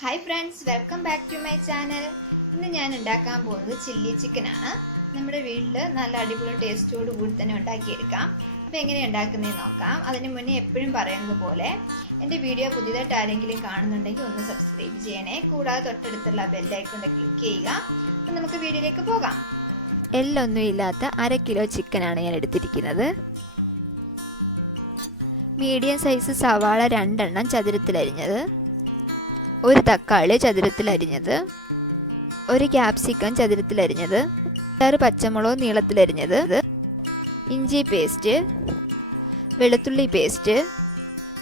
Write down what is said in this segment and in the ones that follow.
Hi friends, welcome back to my channel. ഇന്ന് ഞാൻ ഉണ്ടാക്കാൻ പോകുന്നത് ചില്ലി ചിക്കനാണ്. നമ്മുടെ വീട്ടിൽ നല്ല അടിപൊളി ടേസ്റ്റോട് കൂടി തന്നെ ഉണ്ടാക്കിയെടുക്കാം. അപ്പോൾ എങ്ങനെയാണ് ഉണ്ടാക്കുന്നതെന്ന് നോക്കാം. അതിന് മുന്നേ എപ്പോഴും പറയുന്നത് പോലെ എൻ്റെ വീഡിയോ പുതിയതായിട്ട് ആരെങ്കിലും കാണുന്നുണ്ടെങ്കിൽ ഒന്ന് സബ്സ്ക്രൈബ് ചെയ്യണേ. കൂടാതെ തൊട്ടടുത്തുള്ള ബെല്ലൈക്കൺ ക്ലിക്ക് ചെയ്യുക. അപ്പോൾ നമുക്ക് വീഡിയോയിലേക്ക് പോകാം. എല്ലൊന്നും ഇല്ലാത്ത 1/2 കിലോ ചിക്കനാണ് ഞാൻ എടുത്തിരിക്കുന്നത്. മീഡിയം സൈസ് സവാള 2 എണ്ണം ചതുരത്തിലരിഞ്ഞത്, ഒരു തക്കാളി ചതുരത്തിലരിഞ്ഞത്, ഒരു ക്യാപ്സിക്കം ചതുരത്തിലരിഞ്ഞത്, 6 പച്ചമുളക് നീളത്തിലരിഞ്ഞത്, ഇഞ്ചി പേസ്റ്റ്, വെളുത്തുള്ളി പേസ്റ്റ്.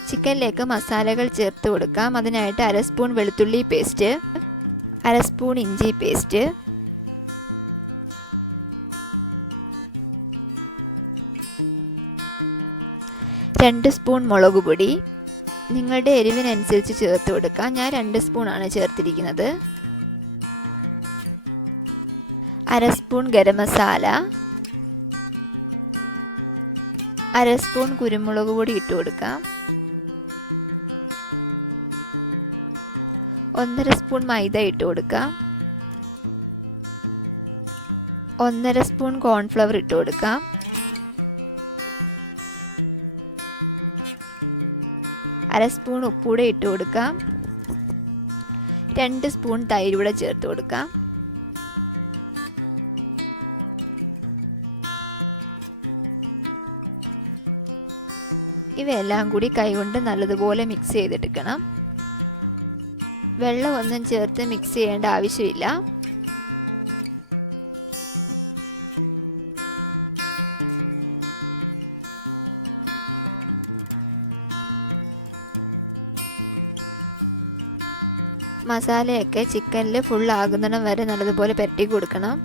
ചിക്കനിലേക്ക് മസാലകൾ ചേർത്ത് കൊടുക്കാം. അതിനായിട്ട് 1/2 സ്പൂൺ വെളുത്തുള്ളി പേസ്റ്റ്, 1/2 സ്പൂൺ ഇഞ്ചി പേസ്റ്റ്, 2 സ്പൂൺ മുളക് പൊടി. നിങ്ങളുടെ എരിവിനനുസരിച്ച് ചേർത്ത് കൊടുക്കാം. ഞാൻ 2 സ്പൂണാണ് ചേർത്തിരിക്കുന്നത്. 1/2 സ്പൂൺ ഗരം മസാല, 1/2 സ്പൂൺ കുരുമുളക് പൊടി ഇട്ട് കൊടുക്കാം. 1/2 സ്പൂൺ മൈദ ഇട്ട് കൊടുക്കാം. 1/2 സ്പൂൺ കോൺഫ്ലവർ ഇട്ട് കൊടുക്കാം. 1/2 സ്പൂൺ ഉപ്പൂടെ ഇട്ട് കൊടുക്കാം. 2 സ്പൂൺ തൈര് കൂടെ ചേർത്ത് കൊടുക്കാം. ഇവയെല്ലാം കൂടി കൈകൊണ്ട് നല്ലതുപോലെ മിക്സ് ചെയ്തെടുക്കണം. വെള്ളമൊന്നും ചേർത്ത് മിക്സ് ചെയ്യേണ്ട ആവശ്യമില്ല. മസാലയൊക്കെ ചിക്കനിൽ ഫുൾ ആകുന്നിടം വരെ നല്ലതുപോലെ പുരട്ടി കൊടുക്കണം.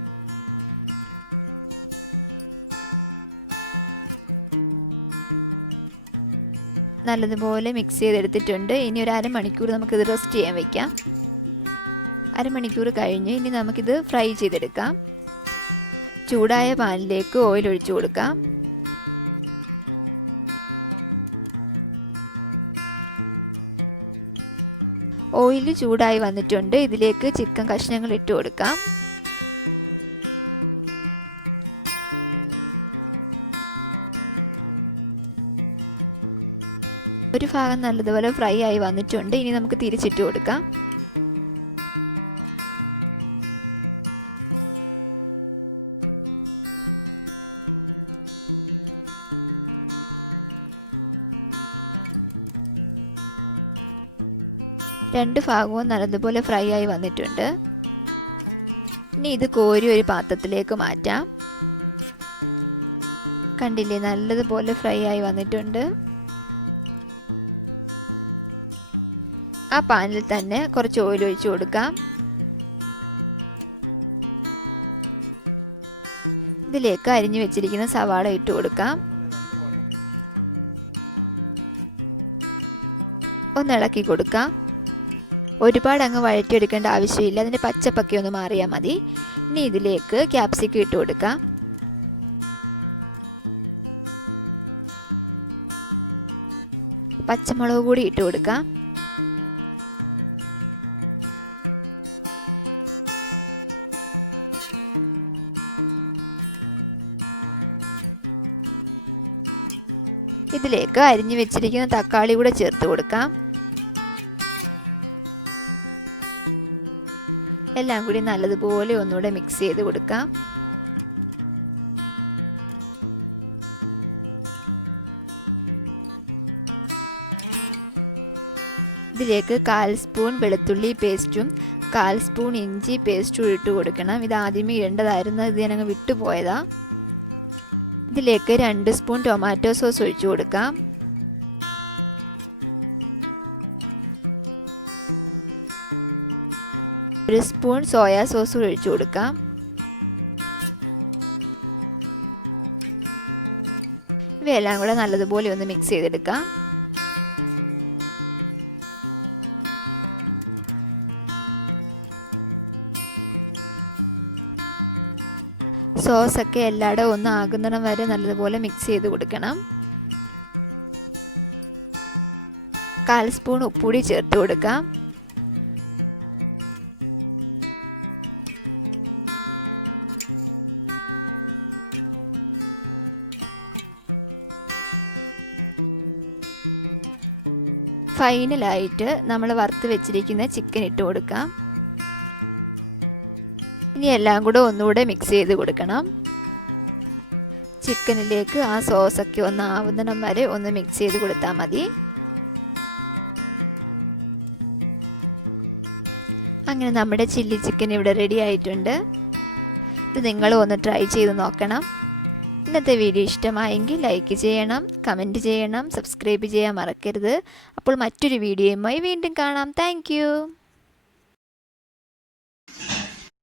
നല്ലതുപോലെ മിക്സ് ചെയ്തെടുത്തിട്ടുണ്ട്. ഇനി ഒരു 1/2 മണിക്കൂർ നമുക്കിത് റെസ്റ്റ് ചെയ്യാൻ വെക്കാം. 1/2 മണിക്കൂർ കഴിഞ്ഞ് ഇനി നമുക്കിത് ഫ്രൈ ചെയ്തെടുക്കാം. ചൂടായ പാനിലേക്ക് ഓയിൽ ഒഴിച്ചു കൊടുക്കാം. ഓയിൽ ചൂടായി വന്നിട്ടുണ്ട്. ഇതിലേക്ക് ചിക്കൻ കഷ്ണങ്ങൾ ഇട്ട് കൊടുക്കാം. ഒരു ഭാഗം നല്ലതുപോലെ ഫ്രൈ ആയി വന്നിട്ടുണ്ട്. ഇനി നമുക്ക് തിരിച്ചിട്ട് കൊടുക്കാം. രണ്ട് ഭാഗവും നല്ലതുപോലെ ഫ്രൈ ആയി വന്നിട്ടുണ്ട്. ഇനി ഇത് കോരി ഒരു പാത്രത്തിലേക്ക് മാറ്റാം. കണ്ടില്ലേ, നല്ലതുപോലെ ഫ്രൈ ആയി വന്നിട്ടുണ്ട്. ആ പാനിൽ തന്നെ കുറച്ച് ഓയിൽ ഒഴിച്ചു കൊടുക്കാം. ഇതിലേക്ക് അരിഞ്ഞു വെച്ചിരിക്കുന്ന സവാള ഇട്ട് കൊടുക്കാം. ഒന്ന് ഇളക്കി കൊടുക്കാം. ഒരുപാട് അങ്ങ് വഴറ്റിയെടുക്കേണ്ട ആവശ്യമില്ല. അതിൻ്റെ പച്ചപ്പൊക്കെ ഒന്ന് മാറിയാൽ മതി. ഇനി ഇതിലേക്ക് ക്യാപ്സിക്കം ഇട്ട് കൊടുക്കാം. പച്ചമുളക് കൂടി ഇട്ട് കൊടുക്കാം. ഇതിലേക്ക് അരിഞ്ഞു വെച്ചിരിക്കുന്ന തക്കാളി കൂടെ ചേർത്ത് കൊടുക്കാം. എല്ലാം കൂടി നല്ലതുപോലെ ഒന്നുകൂടെ മിക്സ് ചെയ്ത് കൊടുക്കാം. ഇതിലേക്ക് 1/4 സ്പൂൺ വെളുത്തുള്ളി പേസ്റ്റും 1/4 സ്പൂൺ ഇഞ്ചി പേസ്റ്റും ഇട്ട് കൊടുക്കണം. ഇത് ആദ്യമേ ഇടേണ്ടതായിരുന്നു, ഇത് ഞാനങ്ങ് വിട്ടുപോയതാ. ഇതിലേക്ക് 2 സ്പൂൺ ടൊമാറ്റോ സോസ് ഒഴിച്ചു കൊടുക്കാം. ഒരു സ്പൂൺ സോയാ സോസ് ഒഴിച്ചു കൊടുക്കാം. ഇവയെല്ലാം കൂടെ നല്ലതുപോലെ ഒന്ന് മിക്സ് ചെയ്തെടുക്കാം. സോസൊക്കെ എല്ലായിടവും ഒന്ന് ആകുന്നിടം വരെ നല്ലതുപോലെ മിക്സ് ചെയ്ത് കൊടുക്കണം. 1/4 സ്പൂൺ ഉപ്പുപൊടി ചേർത്ത് കൊടുക്കാം. ഫൈനലായിട്ട് നമ്മൾ വറുത്ത് വെച്ചിരിക്കുന്ന ചിക്കൻ ഇട്ട് കൊടുക്കാം. ഇനി എല്ലാം കൂടെ ഒന്നുകൂടെ മിക്സ് ചെയ്ത് കൊടുക്കണം. ചിക്കനിലേക്ക് ആ സോസൊക്കെ ഒന്ന് ആവുന്നിടം വരെ ഒന്ന് മിക്സ് ചെയ്ത് കൊടുത്താൽ മതി. അങ്ങനെ നമ്മുടെ ചില്ലി ചിക്കൻ ഇവിടെ റെഡി ആയിട്ടുണ്ട്. ഇത് നിങ്ങൾ ഒന്ന് ട്രൈ ചെയ്ത് നോക്കണം. ഇന്നത്തെ വീഡിയോ ഇഷ്ടമായെങ്കിൽ ലൈക്ക് ചെയ്യണം, കമൻറ്റ് ചെയ്യണം, സബ്സ്ക്രൈബ് ചെയ്യാൻ മറക്കരുത്. അപ്പോൾ മറ്റൊരു വീഡിയോയുമായി വീണ്ടും കാണാം. താങ്ക്